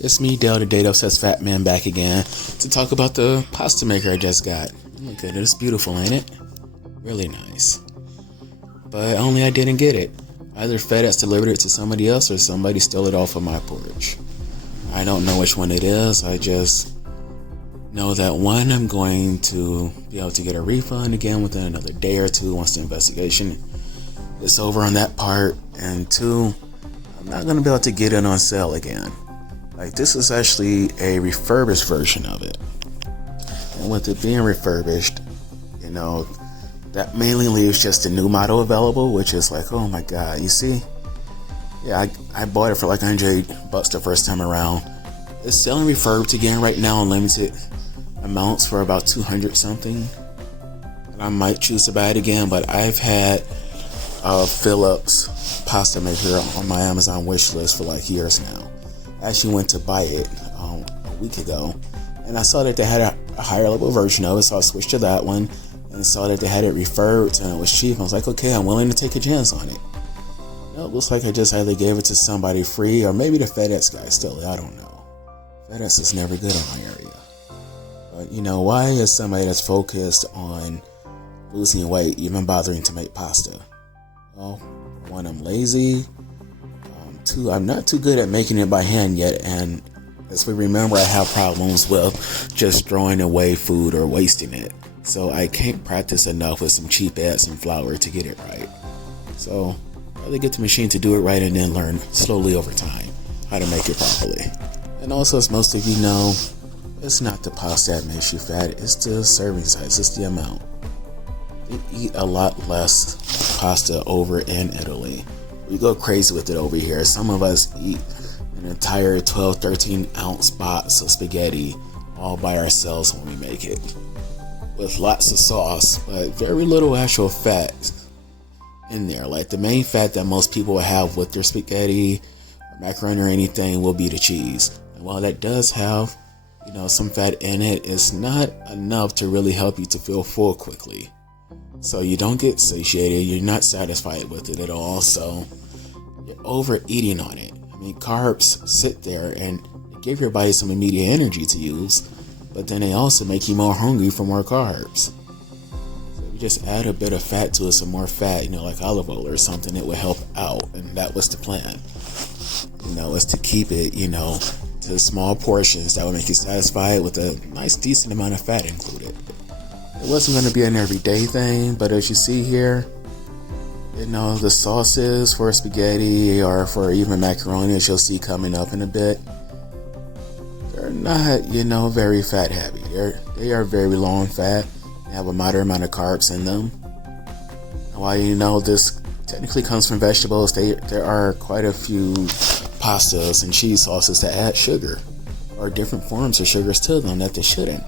It's me, Dale, the Date Obsessed Fat Man, back again to talk about the pasta maker I just got. Oh my goodness, it's beautiful, ain't it? Really nice. But only I didn't get it. Either FedEx delivered it to somebody else or somebody stole it off of my porch. I don't know which one it is. I just know that one, I'm going to be able to get a refund again within another day or two once the investigation is over on that part. And two, I'm not going to be able to get it on sale again. Like, this is actually a refurbished version of it. And with it being refurbished, you know, that mainly leaves just a new model available, which is like, oh my god, you see? Yeah, I bought it for like $100 the first time around. It's selling refurbed again right now in limited amounts for about 200 something. And I might choose to buy it again, but I've had Philips pasta maker on my Amazon wish list for like years now. I actually went to buy it a week ago, and I saw that they had a higher level version of it, so I switched to that one and saw that they had it refurbed and it was cheap. I was like, okay, I'm willing to take a chance on it. It looks like I just either gave it to somebody free, or maybe the FedEx guy stole it. I don't know. FedEx is never good in my area. But you know, why is somebody that's focused on losing weight even bothering to make pasta? Well, one, I'm lazy. Two, I'm not too good at making it by hand yet, and as we remember, I have problems with just throwing away food or wasting it. So I can't practice enough with some cheap ass and flour to get it right. So I'd rather get the machine to do it right and then learn slowly over time how to make it properly. And also, as most of you know, it's not the pasta that makes you fat, it's the serving size, it's the amount. They eat a lot less pasta over in Italy. We go crazy with it over here. Some of us eat an entire 12, 13 ounce box of spaghetti all by ourselves when we make it, with lots of sauce, but very little actual fat in there. Like, the main fat that most people will have with their spaghetti or macaroni or anything will be the cheese. And while that does have, you know, some fat in it, it's not enough to really help you to feel full quickly. So you don't get satiated, you're not satisfied with it at all, so you're overeating on it. I mean, carbs sit there and give your body some immediate energy to use, but then they also make you more hungry for more carbs. So if you just add a bit of fat to it, some more fat, you know, like olive oil or something, it will help out, and that was the plan. You know, is to keep it, you know, to small portions that will make you satisfied with a nice decent amount of fat included. It wasn't going to be an everyday thing, but as you see here, you know, the sauces for spaghetti or for even macaroni, as you'll see coming up in a bit, they're not, you know, very fat heavy. They are very low in fat. They have a moderate amount of carbs in them. And while, you know, this technically comes from vegetables, there are quite a few pastas and cheese sauces that add sugar or different forms of sugars to them that they shouldn't.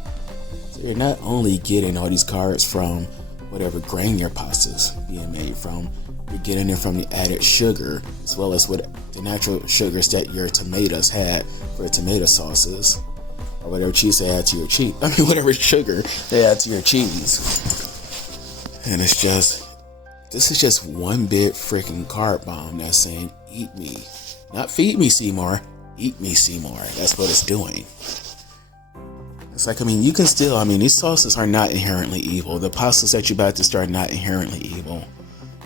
So you're not only getting all these carbs from whatever grain your pasta's being made from, you're getting it from the added sugar, as well as what the natural sugars that your tomatoes had for tomato sauces, or whatever cheese they add to your cheese. I mean, whatever sugar they add to your cheese. And it's just, this is just one big freaking carb bomb that's saying, eat me. Not feed me, Seymour. Eat me, Seymour. That's what it's doing. It's like, I mean, you can still, I mean, these sauces are not inherently evil. The pastas that you buy at the store are not inherently evil.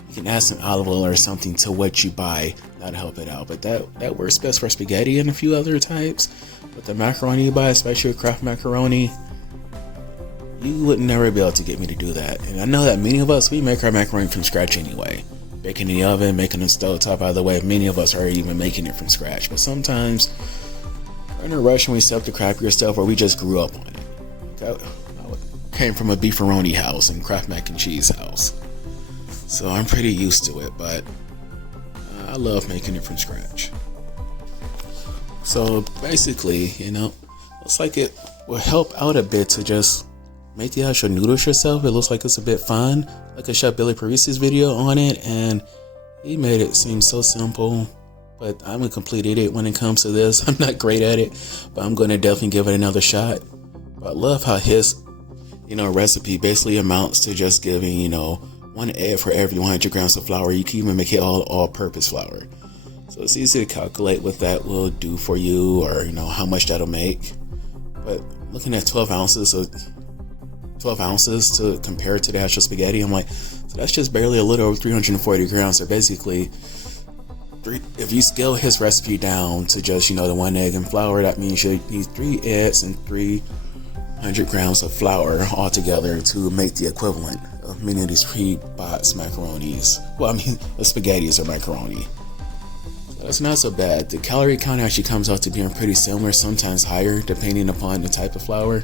You can add some olive oil or something to what you buy, that'll help it out. But that works best for spaghetti and a few other types. But the macaroni you buy, especially with Kraft macaroni, you would never be able to get me to do that. And I know that many of us, we make our macaroni from scratch anyway. Baking in the oven, making the stove top out of the way. Many of us are even making it from scratch. But sometimes we're in a rush and we sell the crappier stuff, or we just grew up on it. I came from a beefaroni house and Kraft mac and cheese house, so I'm pretty used to it, but I love making it from scratch. So basically, you know, looks like it will help out a bit to just make the actual noodles yourself. It looks like it's a bit fun. Like I shot Billy Parisi's video on it, and he made it seem so simple. But I'm a complete idiot when it comes to this. I'm not great at it, but I'm going to definitely give it another shot. But I love how his, you know, recipe basically amounts to just giving, you know, 1 egg for every 100 grams of flour. You can even make it all-purpose flour. So it's easy to calculate what that will do for you, or how much that'll make. But looking at 12 ounces to compare it to the actual spaghetti, I'm like, so that's just barely a little over 340 grams. So basically, if you scale his recipe down to just the 1 egg and flour, that means you need 3 eggs and 300 grams of flour altogether to make the equivalent of many of these pre-boxed macaronis. Well, I mean, the spaghettis or macaroni. That's not so bad. The calorie count actually comes out to being pretty similar, sometimes higher, depending upon the type of flour.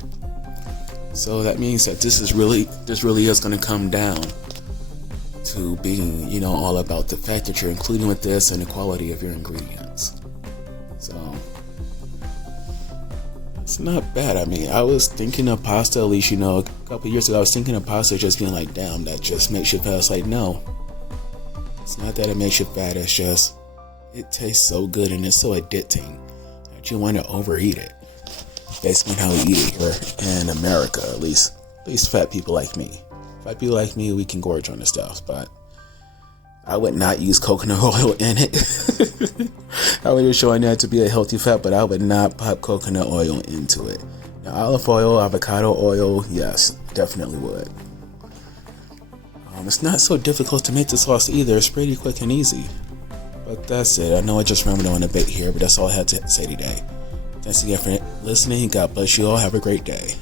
So that means that this really is going to come down to being, all about the fact that you're including with this and the quality of your ingredients. So it's not bad. I mean, I was thinking of pasta, at least, a couple years ago, I was thinking of pasta just being like, damn, that just makes you fat. It's like, no, it's not that it makes you fat. It's just, it tastes so good and it's so addicting that you want to overeat it. Basically how we eat it here in America, at least fat people like me. Fat people like me, we can gorge on this stuff, but I would not use coconut oil in it. I was showing that to be a healthy fat, but I would not pop coconut oil into it. Now, olive oil, avocado oil, yes, definitely would. It's not so difficult to make the sauce either. It's pretty quick and easy. But that's it. I know I just rambled on a bit here, but that's all I had to say today. Thanks again for listening. God bless you all. Have a great day.